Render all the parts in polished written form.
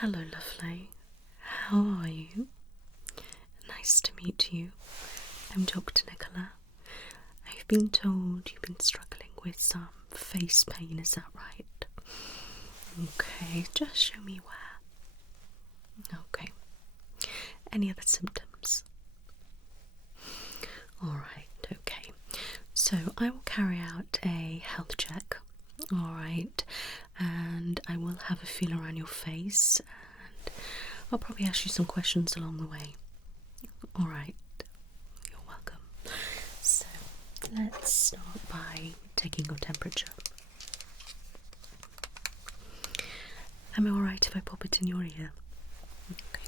Hello, lovely. How are you? Nice to meet you. I'm Dr. Nicola. I've been told you've been struggling with some face pain, is that right? Okay, just show me where. Okay. Any other symptoms? Alright, okay. So I will carry out a health check. Alright, and I will have a feel around your face and I'll probably ask you some questions along the way. Alright, you're welcome. So let's start by taking your temperature. Am I alright if I pop it in your ear? Okay.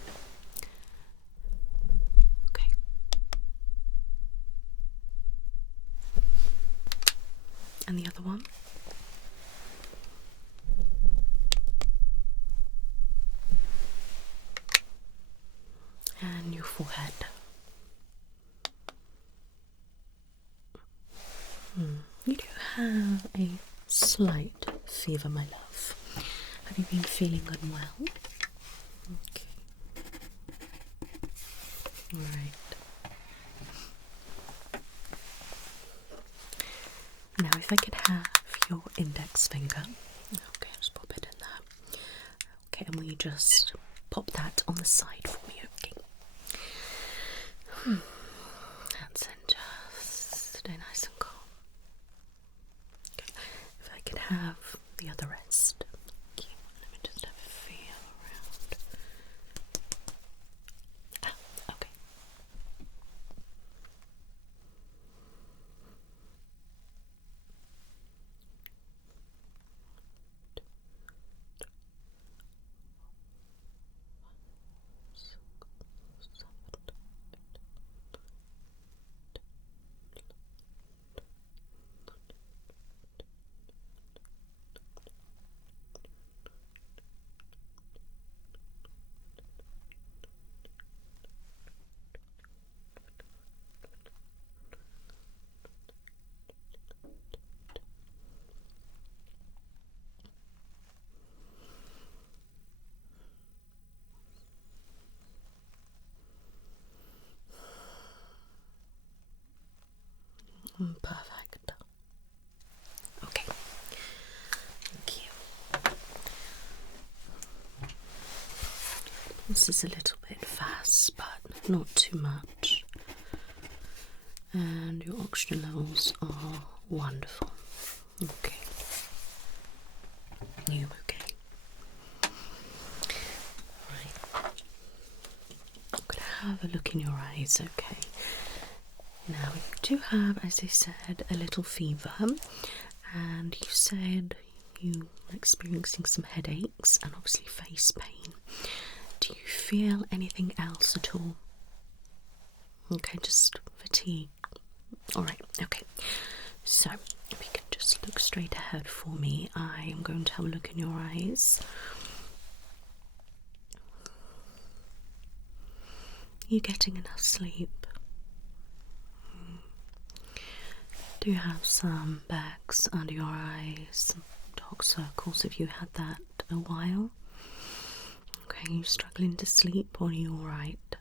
Okay. And the other one? And your forehead. You do have a slight fever, my love. Have you been feeling unwell? Okay. Alright. Now if I could have your index finger. Okay, just pop it in there. Okay, and will you just pop that on the side for me, okay? That's it, just stay nice and calm. Okay, if I could have the other wrist. Okay, let me just have a feel around. Okay. Perfect. Okay. Thank you. This is a little bit fast, but not too much. And your oxygen levels are wonderful. Okay. You okay? Right. I'm gonna have a look in your eyes, okay? Now you do have, as I said, a little fever, and you said you were experiencing some headaches and obviously face pain. Do you feel anything else at all? Okay, just fatigue. Alright, okay. So, if you can just look straight ahead for me, I am going to have a look in your eyes. Are you getting enough sleep? Do you have some bags under your eyes, some dark circles? Have you had that a while? Okay, are you struggling to sleep or are you alright?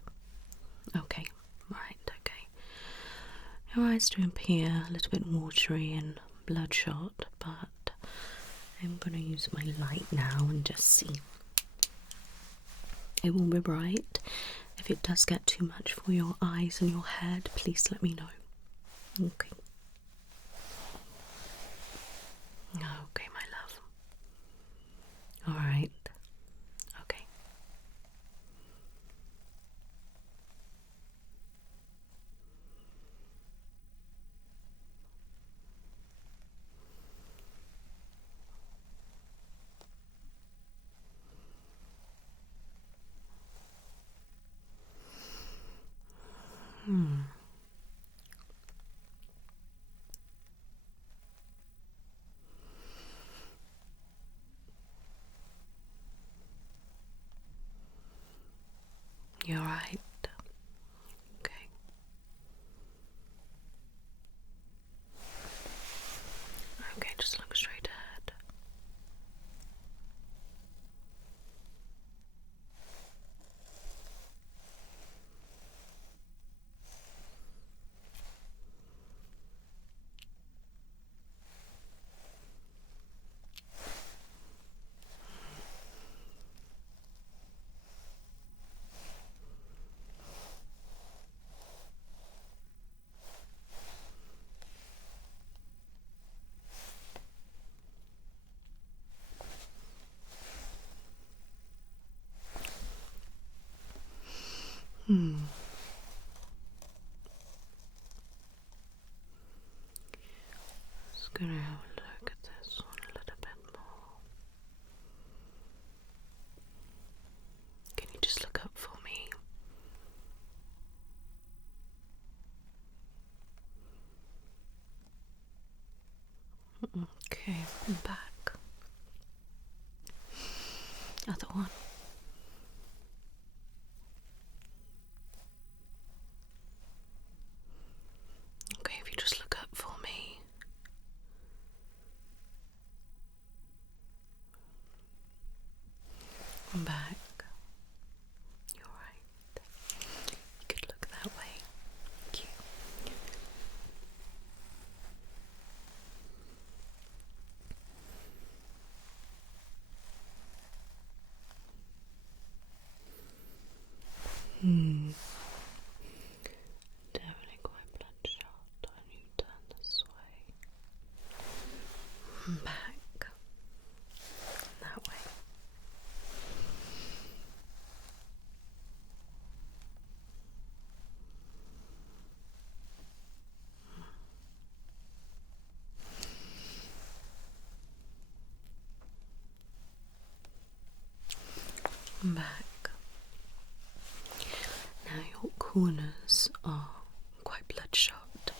Okay, right, okay. Your eyes do appear a little bit watery and bloodshot, but I'm going to use my light now and just see. It will be bright. If it does get too much for your eyes and your head, please let me know. Okay. Okay, my love. Alright. Okay. gonna have a look at this one a little bit more. Can you just look up for me? Okay, back. Other one. Okay, if you just look up for me. Back. You're right. You could look that way. Thank you. Definitely quite bloodshot when you turn this way. Back. That way. Back. Now your corners are quite bloodshot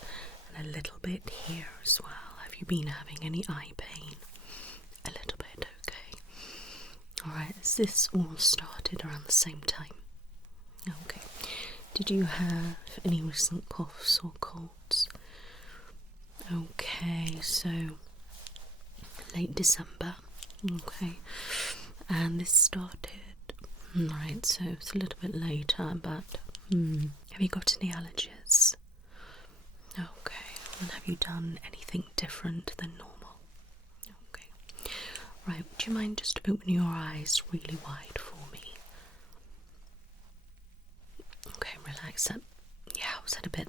and a little bit here as well. Have you been having any eye pain? A little bit, okay. Alright, has this all started around the same time? Okay. Did you have any recent coughs or colds? Okay, so late December. Okay. And this started, right, so it's a little bit later, but have you got any allergies? Okay, and have you done anything different than normal? Okay, right, would you mind just opening your eyes really wide for me? Okay, relax that. Yeah, was that a bit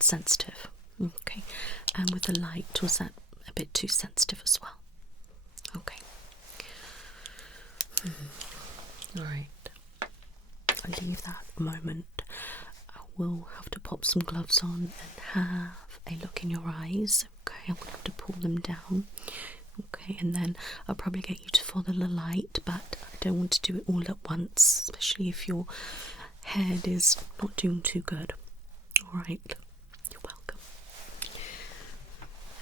sensitive? Okay, and with the light, was that a bit too sensitive as well? Okay. Alright, I'll leave that a moment. I will have to pop some gloves on and have a look in your eyes. Okay, I'm going to have to pull them down. Okay, and then I'll probably get you to follow the light, but I don't want to do it all at once, especially if your head is not doing too good. Alright, you're welcome.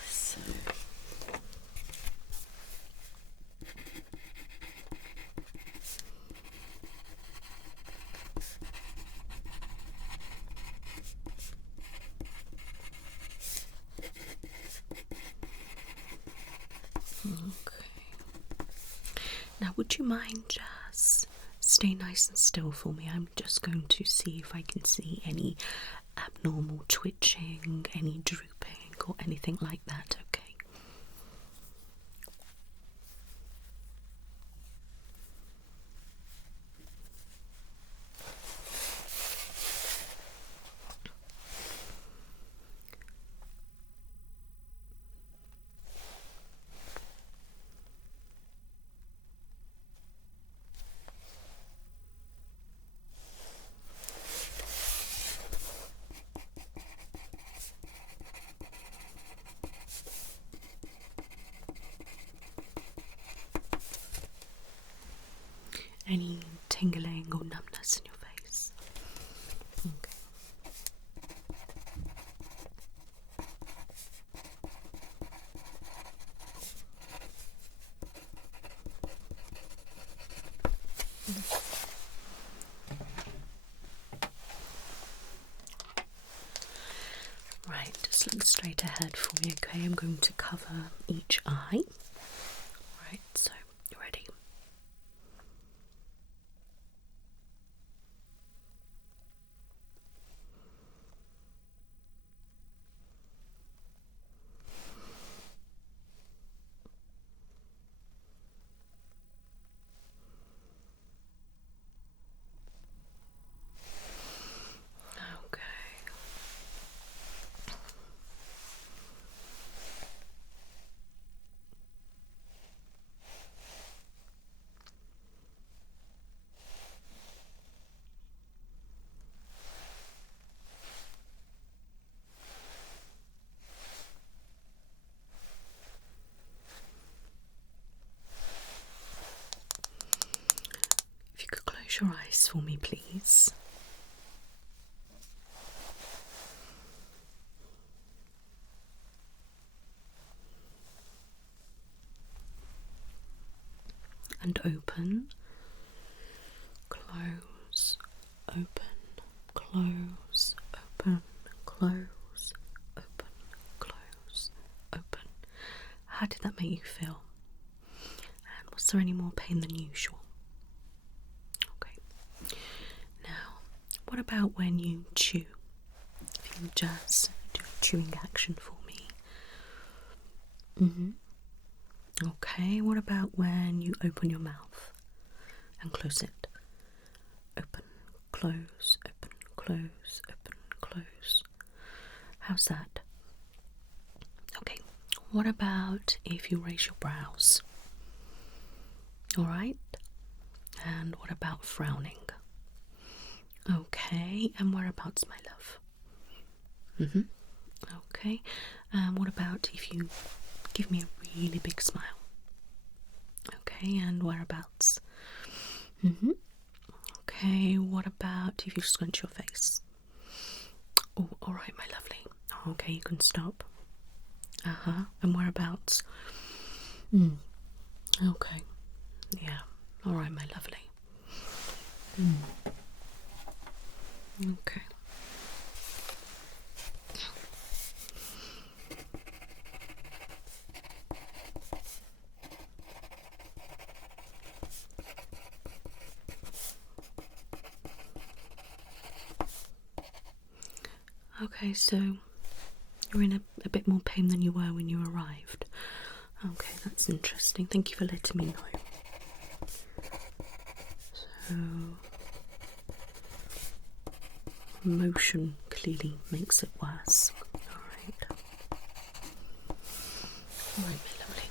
So. Okay. Now, would you mind just stay nice and still for me? I'm just going to see if I can see any abnormal twitching, any drooping, or anything like that, okay? Any tingling or numbness in your face? Okay. Right, just look straight ahead for me, okay? I'm going to cover each eye. Right, so you ready? Okay. close your eyes for me, please. And open, close, open, close, open, close, open, close, open. How did that make you feel? And was there any more pain than usual? Okay. Now, what about when you chew? If you just do a chewing action for me. Okay, what about when you open your mouth and close it? Open, close, open, close, open, close. How's that? Okay, what about if you raise your brows? Alright, and what about frowning? Okay, and whereabouts, my love? Okay, and what about if you give me a really big smile? Okay, and whereabouts? Okay, what about if you scrunch your face? Oh, alright, my lovely. Okay, you can stop. And whereabouts? Okay, yeah, alright, my lovely. Okay. Okay, so you're in a bit more pain than you were when you arrived. Okay, that's interesting. Thank you for letting me know. So, motion clearly makes it worse. Alright. Alright, my lovely.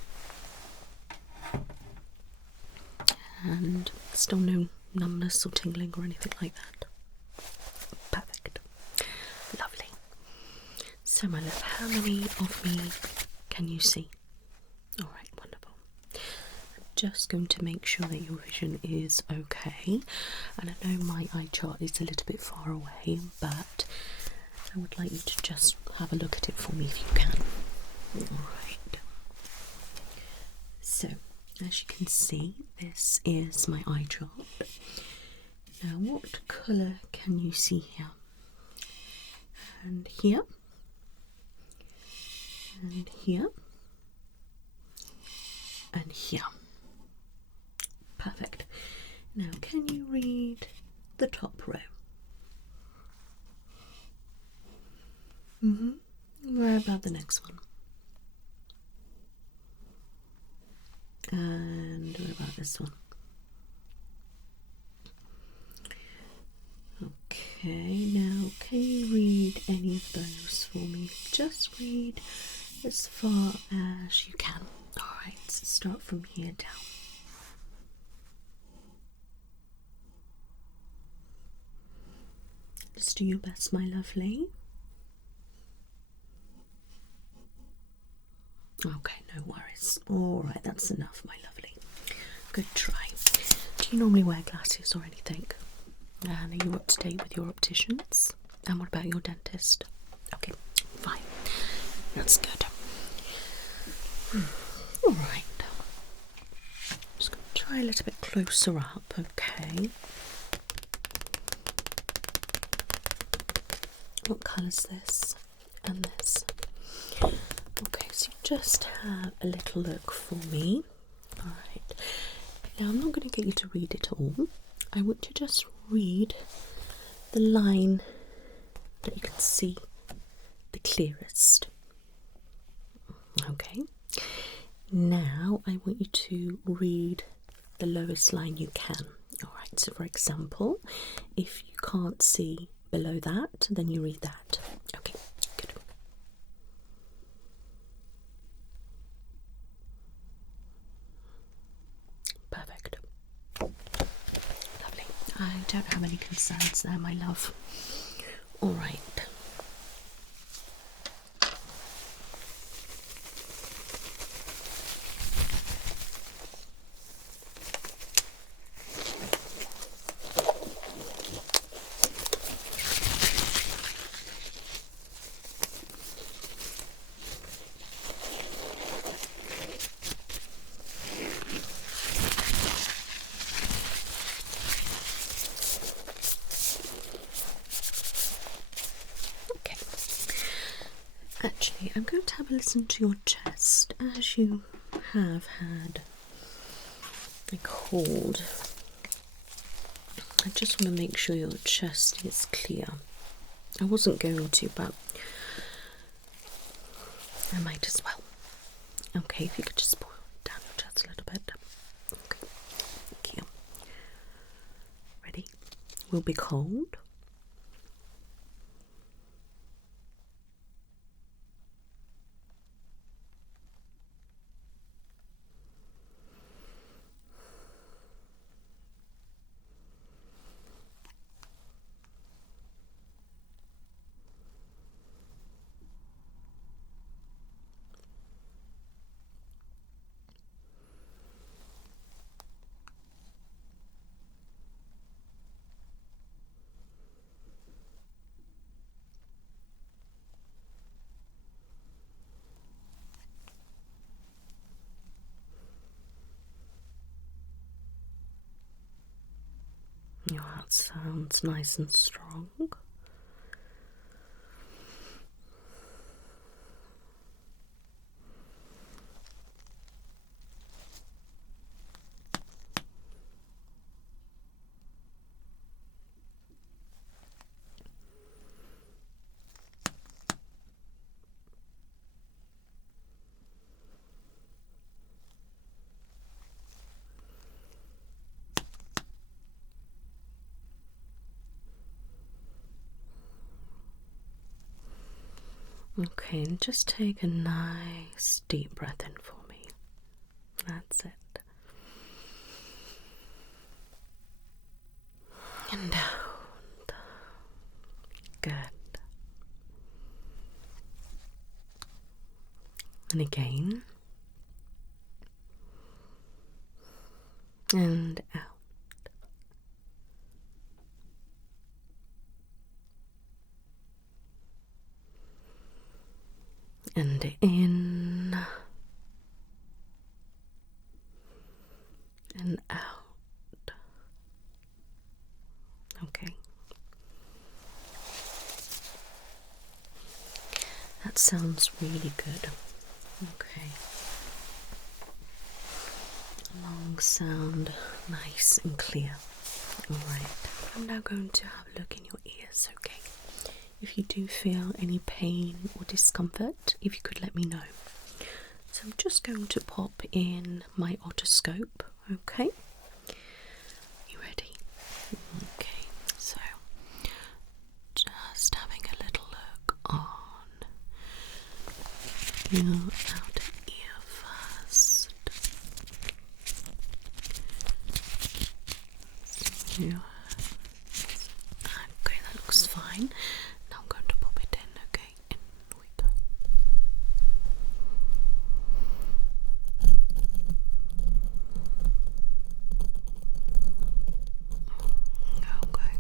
And still no numbness or tingling or anything like that? Perfect. Lovely. So, my love, how many of me can you see? Alright, wonderful. I'm just going to make sure that your vision is okay. And I know my eye chart is a little bit far away, but I would like you to just have a look at it for me if you can. Alright. So, as you can see, this is my eye chart. Now, what colour can you see here? And here. And here. And here. Perfect. Now, can you read the top row? Where about the next one? And what about this one? Okay, now can you read any of those for me? Just read as far as you can. Alright, so start from here down. Just do your best, my lovely. Okay, no worries. Alright, that's enough, my lovely. Good try. Do you normally wear glasses or anything? And are you up to date with your opticians? And what about your dentist? Okay, fine. That's good. Alright. Just going to try a little bit closer up, okay? What colour's this? And this. Okay, so just have a little look for me. Alright. Now I'm not going to get you to read it all. I want to just read the line that you can see the clearest. Okay. Now I want you to read the lowest line you can. Alright, so for example, if you can't see below that, then you read that. Okay, good. Perfect. Lovely. I don't have any concerns there, my love. Alright. I'm going to have a listen to your chest as you have had a cold. I just want to make sure your chest is clear. I wasn't going to, but I might as well. Okay, if you could just pull down your chest a little bit. Okay, thank you. Ready? Will be cold. Your heart sounds nice and strong. Okay, and just take a nice deep breath in for me. That's it. And down. Good. And again. And out. And in and out. Okay. That sounds really good. Okay. Long sound, nice and clear. Alright. I'm now going to have a look in your ears, okay? If you do feel any pain or discomfort, if you could let me know. So I'm just going to pop in my otoscope, okay? You ready? Okay, so just having a little look on your outer ear first. So, okay, that looks fine. Now I'm going to pop it in, okay? In we go. Okay.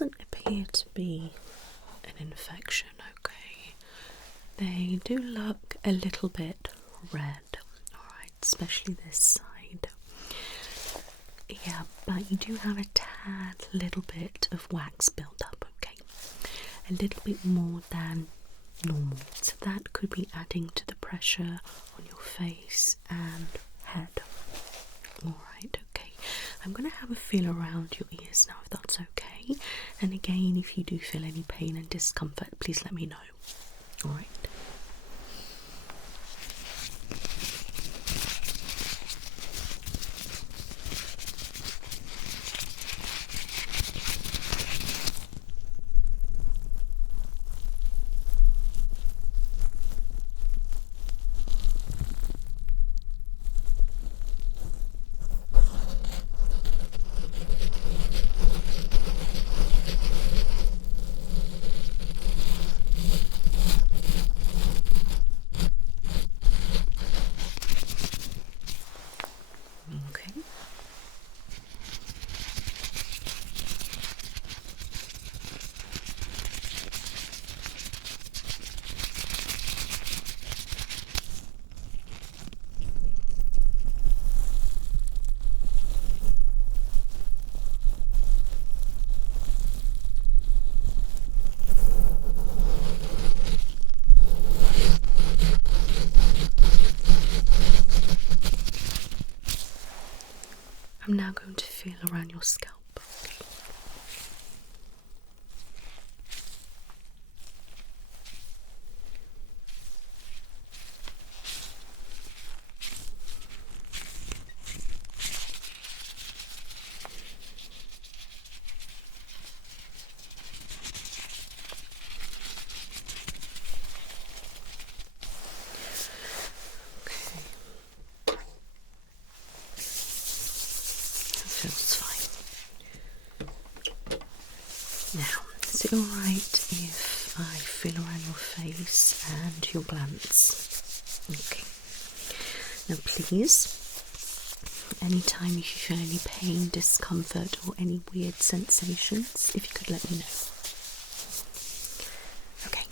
doesn't appear to be an infection, okay? They do look a little bit red, alright, especially this side. Yeah, but you do have a tad little bit of wax built up, okay? A little bit more than normal, so that could be adding to the pressure on your face and head. Alright, okay. I'm going to have a feel around your ears now, if that's okay. And again, if you do feel any pain and discomfort, please let me know. Alright. Okay. I'm now going to feel around your scalp. Feels fine. Now, is it alright if I feel around your face and your glands? Okay. Now please, anytime you feel any pain, discomfort or any weird sensations, if you could let me know. Okay.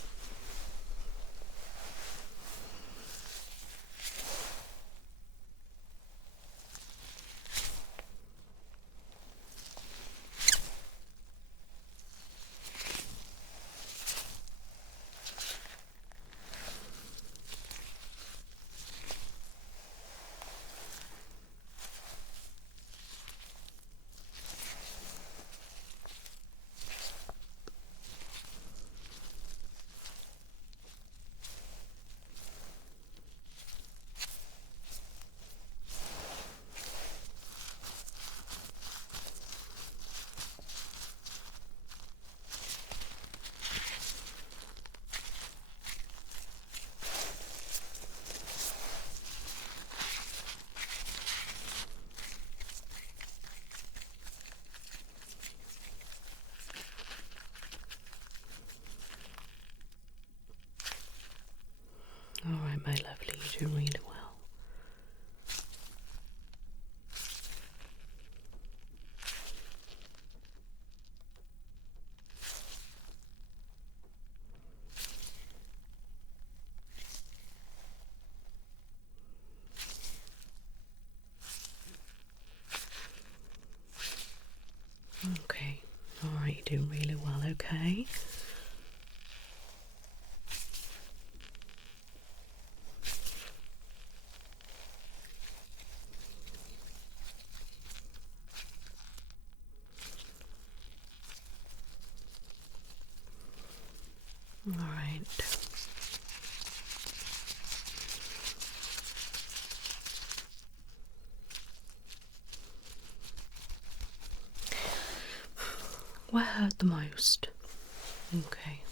Alright, my lovely, you're doing really well. Okay, alright, you're doing really well, okay? Alright. What hurt the most? Okay.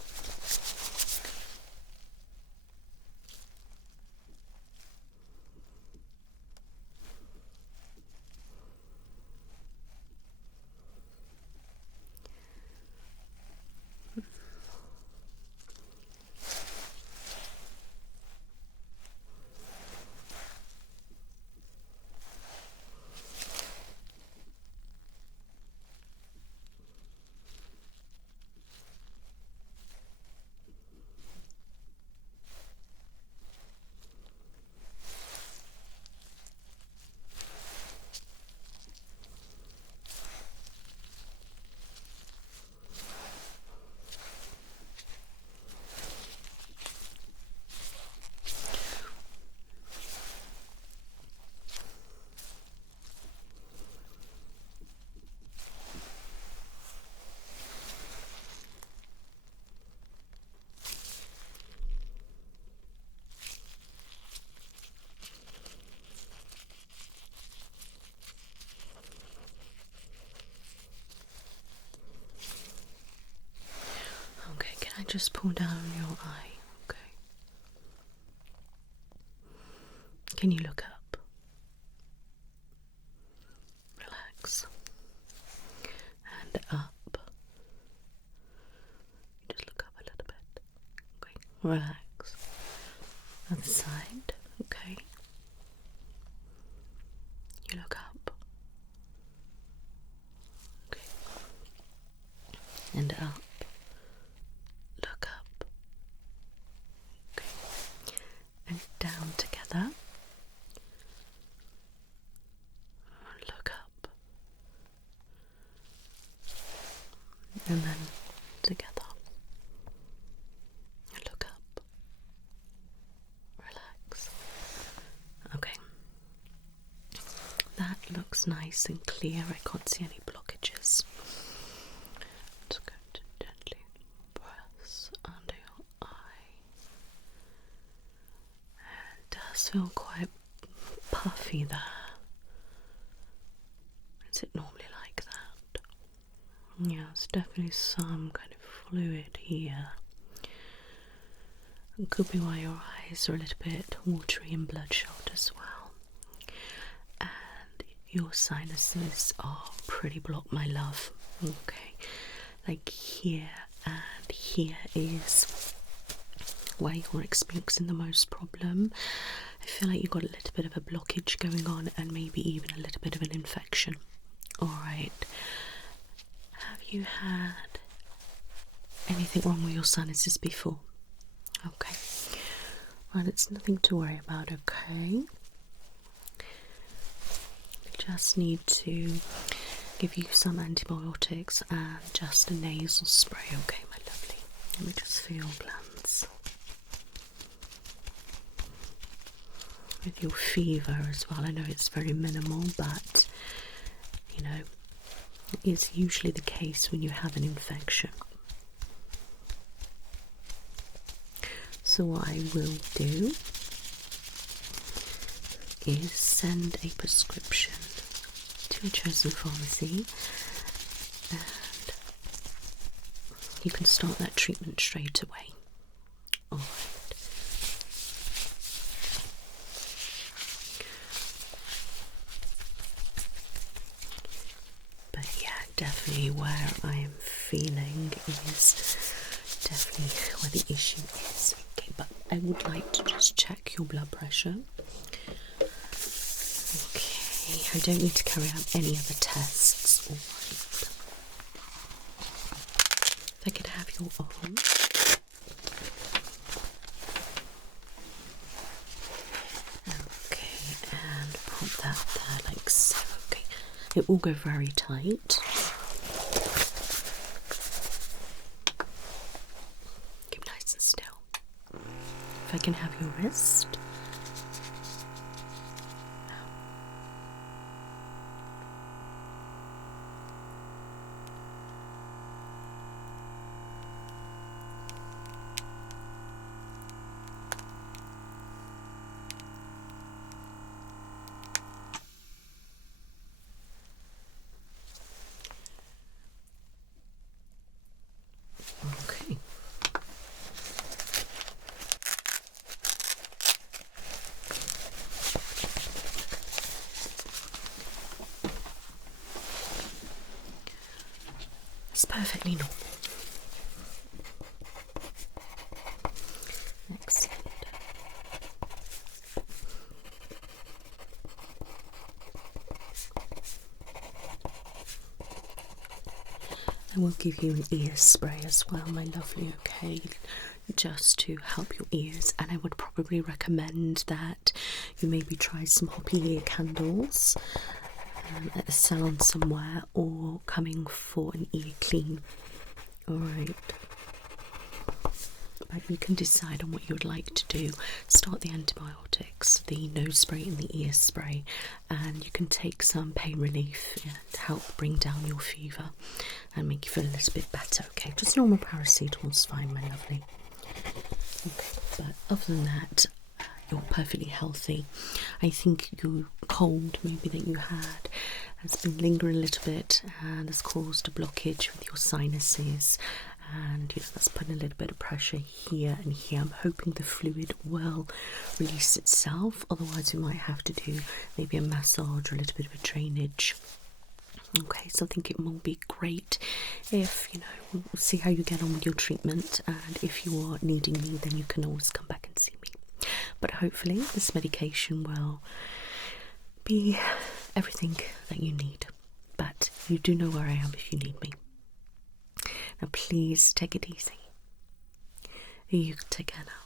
just pull down your eye? Okay. Can you look up? Relax. And up. Just look up a little bit. Okay. Relax. Other side. Okay. You look up. Okay. And up. Look up. Okay. And down together. Look up. And then together. Look up. Relax. Okay. That looks nice and clear. I can't see any blockages. Just going to gently press under your eye. It does feel quite puffy there. Is it normally like that? Yeah, it's definitely some kind of fluid here. It could be why your eyes are a little bit watery and bloodshot as well. And your sinuses are pretty blocked, my love. Okay, like here and here is where you're experiencing the most problem. I feel like you've got a little bit of a blockage going on and maybe even a little bit of an infection. Alright, have you had anything wrong with your sinuses before? Okay, well, it's nothing to worry about, okay? We just need to give you some antibiotics and just a nasal spray, okay, my lovely? Let me just feel your glands. With your fever as well, I know it's very minimal, but you know, it is usually the case when you have an infection. So what I will do is send a prescription to a chosen pharmacy and you can start that treatment straight away. Alright. But yeah, definitely where I am feeling is definitely where the issue is. Okay, but I would like to just check your blood pressure. Okay, I don't need to carry out any other tests. Alright. If I could have your arm. Okay, and put that there like so. Okay, it will go very tight. Keep nice and still. If I can have your wrist. Okay. It's perfectly normal. Excellent. I will give you an ear spray as well, my lovely, okay? Just to help your ears, and I would probably recommend that you maybe try some hoppy ear candles at a salon somewhere, or coming for an ear clean. Alright. But you can decide on what you would like to do. Start the antibiotics, the nose spray and the ear spray, and you can take some pain relief to help bring down your fever and make you feel a little bit better, okay? Just normal paracetamol's fine, my lovely. Okay, but other than that, you're perfectly healthy. I think your cold maybe that you had has been lingering a little bit and has caused a blockage with your sinuses, and that's putting a little bit of pressure here and here. I'm hoping the fluid will release itself, otherwise we might have to do maybe a massage or a little bit of a drainage. Okay, so I think it will be great if, we'll see how you get on with your treatment, and if you are needing me, then you can always come back and see me. But hopefully this medication will be everything that you need. But you do know where I am if you need me. Now please take it easy. You can take care now.